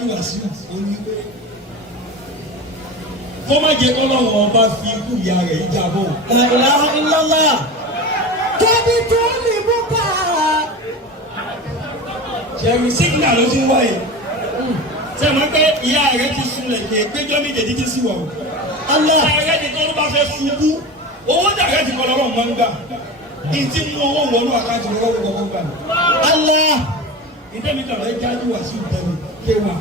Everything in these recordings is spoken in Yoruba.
ájú wá sí òní pé kó má jẹ́ kọ́lọ́wọ́ ọba fi ikú ìyá rẹ̀ jábọ̀. La ilaha illallah. Tọ́bi tó lè mú ká. Ṣẹ̀rù sígínà ló ti ń wáyé. Ṣé mo pé ìyá rẹ̀ ti sunlẹ̀ kí ẹgbẹ́jọ́ méje dídí sí wọ̀? Allah. Ìyá rẹ̀ ti tọ́ ló bá fẹ́ ṣubú. Owó dàrẹ́ ti kọ́ lọ́wọ́ máa ń gbà. Ìtì mú owó wọnú àkáǹtì lọ́wọ́ gbogbo gbà. Allah. Ìdẹ́mi kan lọ́ọ́ jáde wá sí ìdẹ́mi kéwà.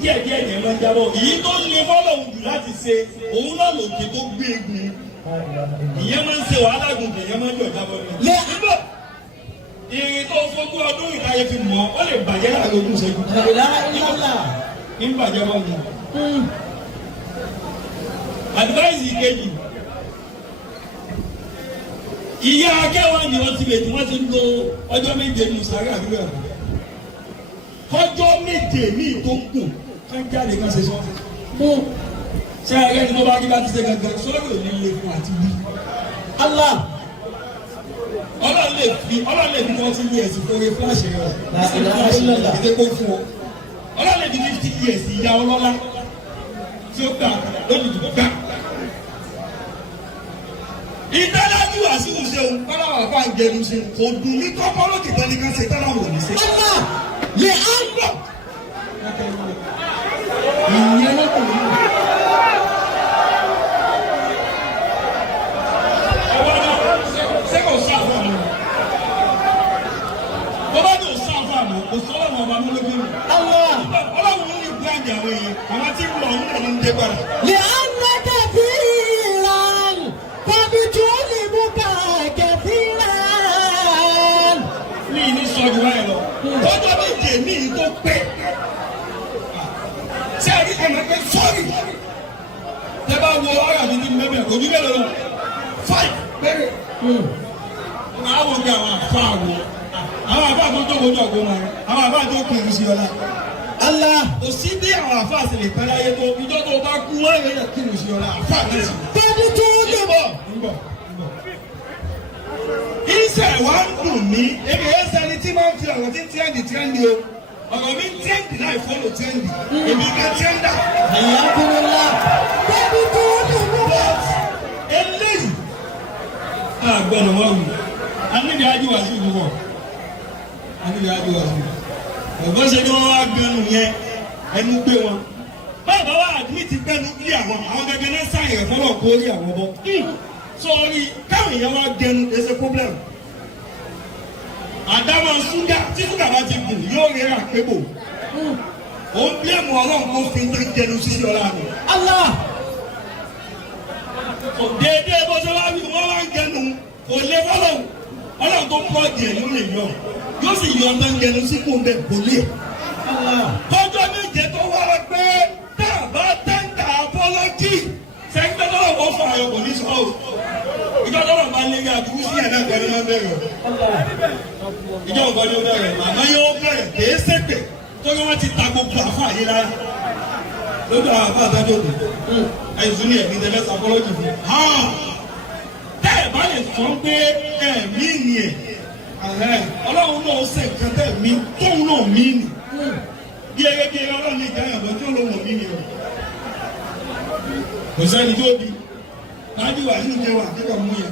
Díẹ̀ díẹ̀ yẹn lọ jábọ̀. Èyí tó lè fọ́lọ̀ jù láti ṣe òun náà lòkè tó gbé egun. Ìyẹn máa ń ṣe wàhálà gùnkè, ìyẹn máa ń jọ jábọ̀ ni. Nígbà ìrìn tó fogún ọdún ìtayé fi mọ̀ ọ́ lè bàjẹ́ láàrin ogún ṣẹ́gun. La ilaha illallah. Ní bàjẹ́ wọn ni. Advice kejì. Ìyá akẹ́wọ̀n ni wọ́n ti lè tí wọ́n ti ń lo ọjọ́ méje ní sàárà àdúrà. Ọjọ́ méje ní ìtókù kan jáde kan ṣe sọ́ọ́. Ṣé ẹgbẹ́ ni tó bá kí bá ti ṣe gangan sórí òní lè fún àti bí? Allah. Ọlọ́run lè fi wọ́n ti ní ẹ̀sìn fún orí fúláṣì rẹ̀. Ìdè kó fún ọ. Ọlọ́run lè fi 50 years ìyá ọlọ́lá tí ó gbà lónìí tó gbà. Ìdálájú àsìkò ṣeun kọ́láwà fà ń jẹun ṣe kò dùn ní kọ́kọ́rọ́ kìtọ́ ní ká ṣe kọ́láwà ò ní ṣe. Allah. Lè á gbọ́. Ìyẹn lọ́kùn mi. Ṣé kò sáfù àmọ́? Bọ́lá ní ò sáfù àmọ́, kò sọ́lá mọ́ ọba mú lókè mi. Allah. Ọlọ́run ní ìgbàjà àwọn èèyàn, àwọn tí ń lọ ń lọ ń dé gbàrà. Lè á ná kẹfìrán. Tọ́bi tó lè mú ká kẹfìrán. Ní ìní sọ́jú láì lọ. Ọjọ́ méje ní ìyí tó pé. Ṣé ẹ̀rí ẹ̀mọ́ pé sọ́ọ̀rì? Tẹ bá wo ọ̀rọ̀ àti ní mẹ́mẹ́ ojú mélòó lọ? 5 péré. Àwọn òkè àwọn àfa àwọ̀. Àwọn àfa tó jókòó jọ̀gbọ́n wọn. Àwọn àfa tó kiri sí ọlá. Allah. Kò sí bí àwọn àfa àti lè pẹ́ láyé tó ìjọ tó bá kú wọ́n yẹ kiri sí ọlá. Àfa náà sì. Tọ́bi tó lè mú. Iṣẹ́ wa ń dùn mí. Ebi ẹsẹ̀ ni tí máa ń fi ọ̀rọ̀ tí tíẹ́ndì o. Ọ̀rọ̀ mi tíẹ́ndì láì fọ́lọ̀ tíẹ́ndì. Èmi ká tíẹ́ndà. Alhamdulillah. Tọ́bi tó lè mú. Eléyìí. Àgbẹ̀nà wọn wù. Aníbi ajíwà sí ìlú wọn. Aníbi ajíwà sí ìlú. Ẹ̀gbọ́n ṣe ni wọ́n wá gbẹnu yẹn. Ẹnu gbé wọn. Báwo wá àdúmìtì gbẹnu bí àwọn gẹ́gẹ́ náà sáyẹn fọlọ̀ kó rí àwọn bọ́. Sọ̀rí káwọn èèyàn wá gẹnu kì í ṣe problem. Àdámọ̀ ṣúgà tí ṣúgà bá ti gùn yóò rẹ̀ àpébò. Ó ń bí ẹ̀mọ́ ọlọ́run kó fi ń tẹ́ gẹnu sísí ọ̀la nù. Allah. Déédéé bó ṣe wá wí wọ́n wá ń gẹnu kò lé fọlọ́run. Ọlọ́run tó pọ̀ díẹ̀ ló lè yọ. Yóò sì yọ ọ̀tá ń gẹnu sí kò bẹ̀ kò lè. Kọjọ́ méje tó wá rẹ pé tá a bá tẹ́ńtà apọ́lọ́jì sẹ́ńtẹ́ tọ́lọ̀ wọ́n fọ àyọ̀ kò ní sọ́ọ̀. Ìjọ tọ́lọ̀ máa ń lé ní àbúrú sí ẹ̀dá ìgbẹ́ni máa bẹ̀rẹ̀. Ìjọ nǹkan ni ó bẹ̀rẹ̀. Màmá yóò bẹ̀rẹ̀ kìí ṣépè torí wọ́n ti ta gbogbo àfa yìí lára. Lójú àwọn àfa àtàjọ òkè. Ẹ̀sùn ní ẹ̀mí tẹ́lẹ̀ sapọ́lọ́jì fún. Tẹ́ ẹ̀ bá lè sọ pé ẹ̀mí ni ẹ̀. Ọlọ́run náà ṣe nǹkan tẹ́ mi tóun náà mí nì. Bí ẹgbẹ́ ọlọ́run ní ìjà yàtọ̀ tí ó lóun mí ni o. Kò sẹ́ni tó bí. Tájú wà nínú ìjẹun àti ìwà mú yẹn.